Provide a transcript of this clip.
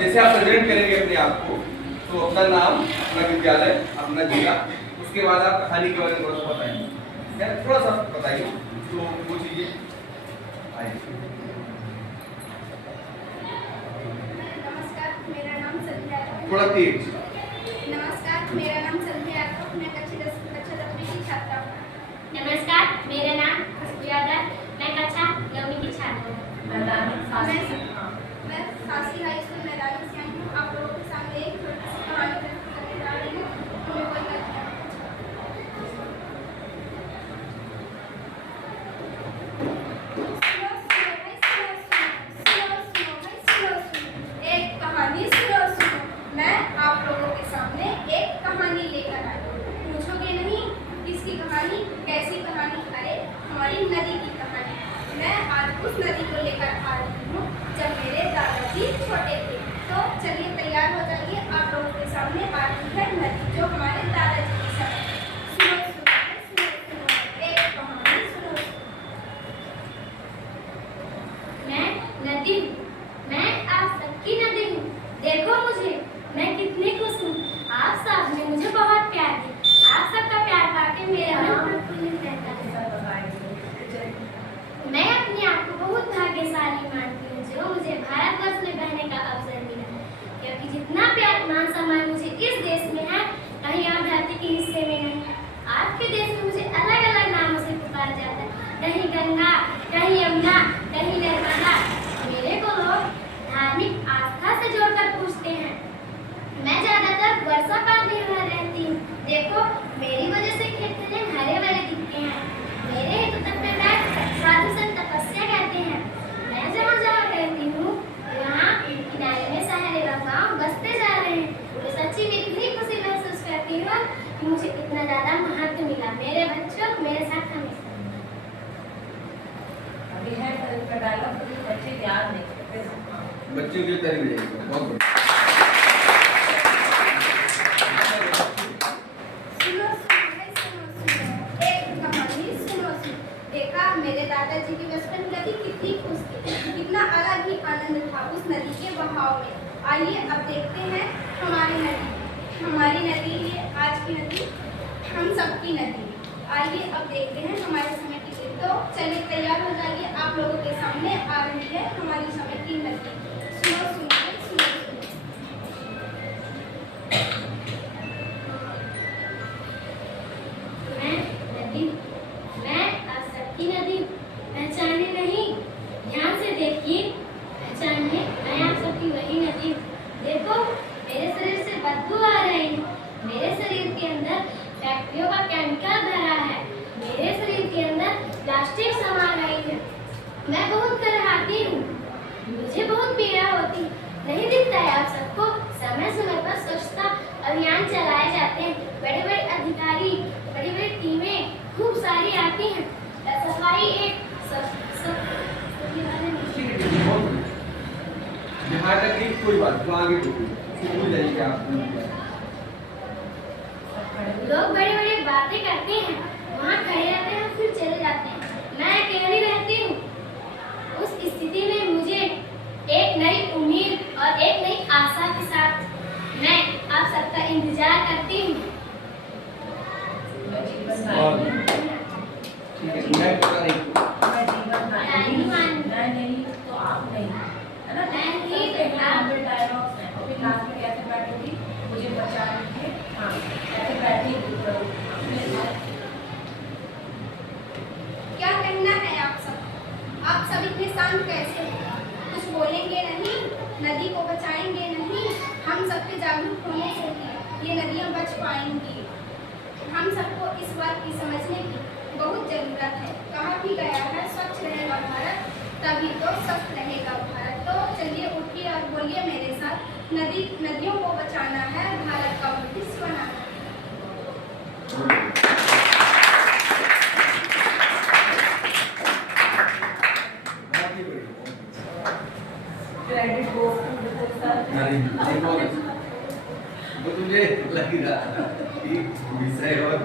जैसे आप प्रेजेंट करेंगे अपने आप को, तो अपना नाम, अपना विद्यालय, अपना जिला, उसके बाद आप कहानी के बारे में थोड़ा सा बताएंगे, थोड़ा सा बताइए तो वो चीजें आएंगी। नमस्कार, मेरा नाम संध्या है। थोड़ा तेज। नमस्कार, मेरा नाम संध्या है। मैं कक्षा 10वीं की छात्रा हूँ। नमस्कार, मेरा नाम खुशबू यादव, मैं कक्षा 9वीं की छात्रा हूँ। मैं सासी हाई स्कूल मैदानी से आई हूँ। आप लोगों के सामने एक छोटी सी कहानी प्रस्तुत करने जा रही हूँ। हमें कोई गलती एक कहानी सुनो सुनो। मैं आप लोगों के सामने एक कहानी लेकर आई हूँ। पूछोगे नहीं किसकी कहानी, कैसी कहानी? अरे हमारी नदी की कहानी। मैं आज उस नदी को लेकर आ रही हूँ जब मेरे दादाजी छोटे थे। तो चलिए तैयार हो जाइए, आप लोगों के सामने आ रही है नदी जो हमारे दादाजी की समय। सुनो सुनो सुनो एक कहानी सुनो। मैं नदी हूँ, मैं आप सबकी नदी हूँ। देखो मुझे, मैं कितनी खुश हूँ। आप सब ने मुझे बहुत प्यार दिया। आप सबका प्यार पाके मेरा मन प्रफुल्लित रहता है। मैं अपने आप को बहुत भाग्यशाली मानती हूँ जो मुझे भारतवर्ष में रहने का अवसर मिला, क्योंकि जितना प्यार मान सम्मान मुझे इस देश में है कहीं और धरती के हिस्से में नहीं है। आपके देश में मुझे अलग अलग नामों से पुकारा जाता है, कहीं गंगा, कहीं यमुना, कहीं नर्मदा। मेरे को लोग धार्मिक आस्था से जोड़कर पूछते हैं। मैं ज्यादातर वर्षा पर निर्भर रहती हूँ। देखो मेरी वजह से खेत में हरे भरे दिखते हैं। मेरे हित उत्तर प्रदेश साधु संत तपस्या करते हैं। मैं जहाँ जहाँ रहती हूँ वहाँ किनारे में शहर एवं गाँव बसते जा रहे हैं। तो सच्ची में इतनी खुशी महसूस करती हूँ कि मुझे इतना ज्यादा महत्व मिला। मेरे बच्चों मेरे साथ हमेशा। अभी है का डायलॉग तो बच्चे याद नहीं करते। बच्चों की तारीफ रहेगी, बहुत बढ़िया। सुनो सुनो एक कहानी सुनो सुनो। देखा मेरे दादाजी की बचपन नदी कितनी खुश थी, कितना अलग ही आनंद था उस नदी के बहाव में। आइए अब देखते हैं हमारी नदी है आज की नदी, हम सबकी नदी। आइए अब देखते हैं हमारे समय की नदी। तो चलिए तैयार हो जाइए, आप लोगों के सामने आ रही है हमारी समय की नदी। सुनो सुनो सुनो सुनो। मैं नदी, मैं आप सबकी नदी। पहचाने नहीं, ध्यान से देखिए, पहचानिए, मैं आप सबकी वही नदी हूँ। देखो मेरे शरीर से बदबू आ रही है। मेरे शरीर के अंदर फैक्ट्रियों का केमिकल भरा है। मेरे शरीर के अंदर प्लास्टिक समा रही है। मैं बहुत करहाती हूँ, मुझे बहुत पीड़ा होती। नहीं दिखता है आप सबको? समय समय पर स्वच्छता अभियान चलाए जाते हैं। बड़े बड़े अधिकारी, बड़ी बड़ी टीमें खूब सारी आती हैं। सफाई एक यहाँ तक नहीं, कोई बात तो आगे भूल जाइए आप। लोग बड़ी बड़ी बातें करते हैं, वहाँ खड़े रहते हैं फिर चले जाते हैं। मैं अकेली रहती हूँ। उस स्थिति में मुझे एक नई उम्मीद और एक नई आशा के साथ मैं आप सबका इंतजार करती हूँ। नहीं तो आप नहीं है ना, डायलॉग्स हैं। और फिर लास्ट में कैसे बैठोगी, मुझे बचा लीजिए। हाँ ऐसे बैठे क्या कहना है आप सब इतने शांत कैसे हो? कुछ बोलेंगे नहीं, नदी को बचाएंगे नहीं? हम सबके जागरूक होने से ही ये नदियाँ बच पाएंगी। हम सबको इस बात की समझने की बहुत जरूरत है। कहा भी गया है स्वच्छ रहेगा भारत तभी तो स्वस्थ रहेगा भारत। तो चलिए उठिए और बोलिए मेरे साथ, नदियों को बचाना है, भारत का भविष्य बनाना है। क्रेडिट गो तो मुझे लग रहा कि विषय और